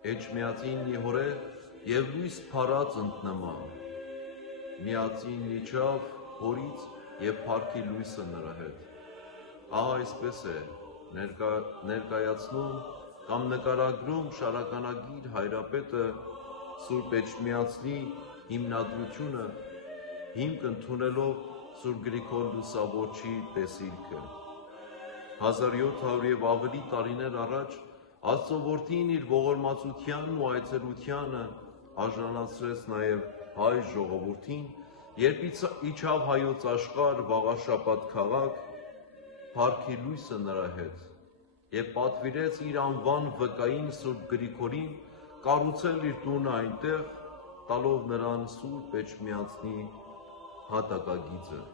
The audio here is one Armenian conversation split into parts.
Էջմիածին նիհորե և լույս փարած ընտնման, միածին լիչավ հորից և փարքի լույսը նրա հետ։ Ահա այսպես է ներկայացնում կամ նկարագրում շարականագիր հայրապետը Սուրբ Էջմիածնի հիմնադրությունը, հիմք ընդունելով Սուրբ Գրիգոր Լուսավորչի տեսիլքը։ 1700 և ավելի տարիներ առաջ Աստծո Որդին իր ողորմածությանն ու այցելությանը արժանացրեց նաև հայ ժողովրդին, երբ իջավ հայոց աշխարհ վաղաշաբաթ քաղաք, փառքի լույսը նրա հետ, և պատվիրեց իր անվան վկային Սուրբ Գրիգորին կառուցել իր տունը այնտեղ, տալով նրան Սուրբ Էջմիածնի հատակագիծը։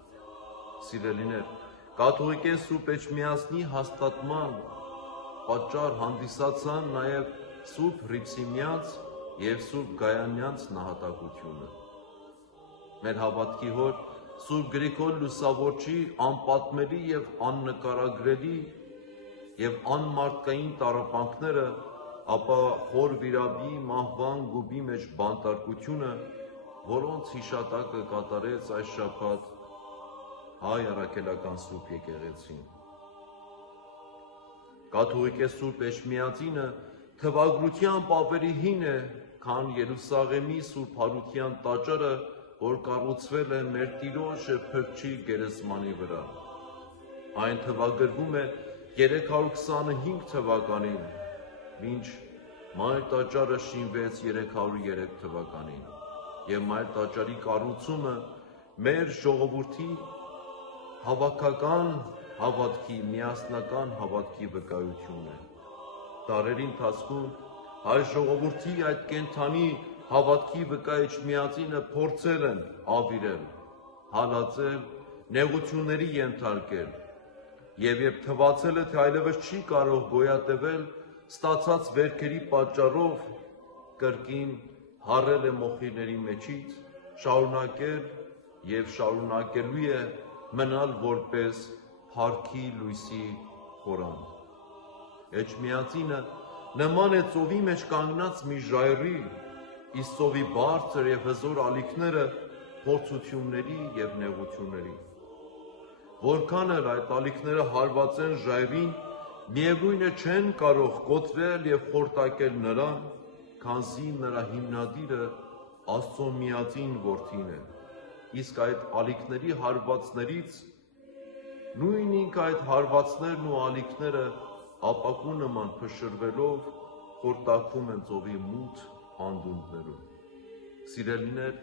Սիրելիներ, կաթողիկե Սուրբ Էջմիածնի հաստատման պատճառ հանդիսացան նաև Սուրբ Հռիփսիմյանց և Սուրբ Գայանյանց նահատակությունը։ Մեր հավատքի հոր Սուրբ Գրիգոր Լուսավորչի անպատմելի և աննկարագրելի և անմարդկային տառապանքները, ապա Խոր Վիրաբի մահվան գուբի մեջ բանտարկությունը, որոնց հիշատակը կատարեց այս շաբաթ Հայ Առաքելական Սուրբ Եկեղեցին։ Կաթողիկե Սուրբ Էջմիածինը թվագրությամբ ավելի հին է, քան Երուսաղեմի Սուրբ Հարության տաճարը, որ կառուցվել է մեր Տիրոջ և Փրկչի գերեզմանի վրա։ Այն թվագրվում է 325 թվականին, մինչ Մայր տաճարը շինվեց 303 թվականին, և Մայր տաճարի կառուցումը մեր ժողովրդի հավաքական հավատքի, միասնական հավատքի վկայություն է։ Դարերի ընթացքում հայ ժողովրդի այդ կենդանի հավատքի վկա Էջմիածինը փորձել են ավիրել, հալածել, նեղությունների ենթարկել, և երբ թվացել է, թե այլևս չի կարող գոյատևել, ստացած վերքերի պատճառով կրկին հառել է մոխիրների մեջից, շարունակել և շարունակելու է մնալ որպես փառքի լույսի խորան։ Էջմիածինը նման է ծովի մեջ կանգնած մի ժայռի, իսկ ծովի բարձր և հզոր ալիքները փորձությունների և նեղությունների։ Որքան էլ այդ ալիքները հարվածեն ժայռին, միևնույն է չեն կարող կոտրել և խորտակել նրան, քանզի նրա հիմնադիրը Աստծո միածին Որդին է, իսկ այդ ալիքների հարվածներից նույնինք այդ հարվածներն ու ալիքները ապակու նման փշրվելով խորտակվում են ծովի մութ անդունդներում։ Սիրելիներ,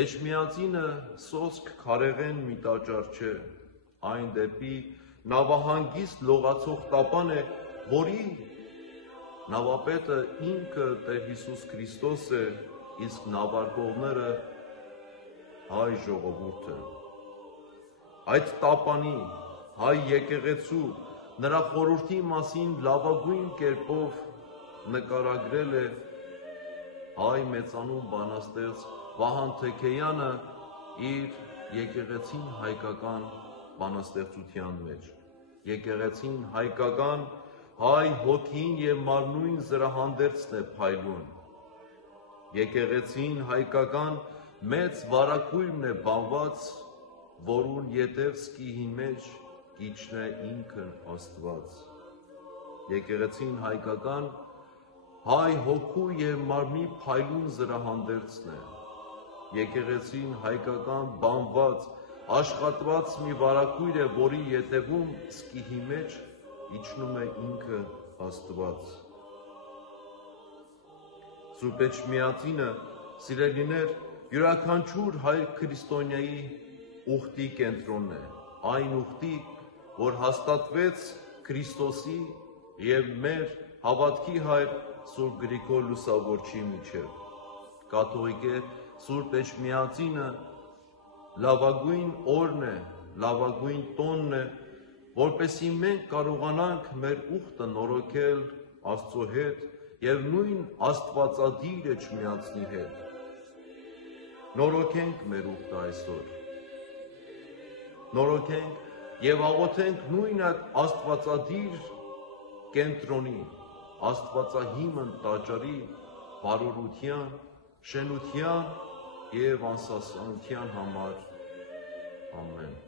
Էջմիածինը սոսկ քարեղեն մի տաճար չէ, այն դեպի նավահանգիստ լողացող տապան է, որի նավապետը ինքը Տեր Հիսուս Քրիստոս է, իսկ նավարկողները հայ ժողովուրդը։ Այդ տապանի, հայ եկեղեցու, նրա խորհրդի մասին լավագույն կերպով նկարագրել է հայ մեծանուն բանաստեղծ Վահան Թեքեյանը իր «Եկեղեցին հայկական» բանաստեղծության մեջ։ Եկեղեցին հայկական, հայ հոգին և մարմնույն զրահանդերձն է փայլուն։ Եկեղեցին հայկական մեծ վարագույրն է բանված, որուն ետև սկիհի մեջ կիջնե ինքն Աստված։ Եկեղեցին հայկական հայ հոգու և մարմնի փայլուն զրահանդերձն է։ Եկեղեցին հայկական բանված, աշխատված մի վարագույր է, որի ետևում սկիհի մեջ իջնում է ինքը Աստված։ Սուրբ Էջմիածինը, սիրելիներ, յուրաքանչյուր հայ քրիստոնյայի ուխտի կենտրոնն է, այն ուխտի, որ հաստատվեց Քրիստոսի և մեր հավատքի հայր Սուրբ Գրիգոր Լուսավորչի միջև։ Կաթողիկե Սուրբ Էջմիածինը լավագույն օրն է, լավագույն տոնն է, որպեսզի մենք կարողանանք մեր ուխտը նորոգել Աստծո հետ և նույն Աստվածադիր Էջմիածնի հետ։ Նորոգենք մեր ուխտը այսօր։ Նորոգենք և աղոթենք նույն այդ Աստվածադիր կենտրոնի, Աստվածահիմն տաճարի բարօրության, շենության և անսասանության համար։ Ամեն։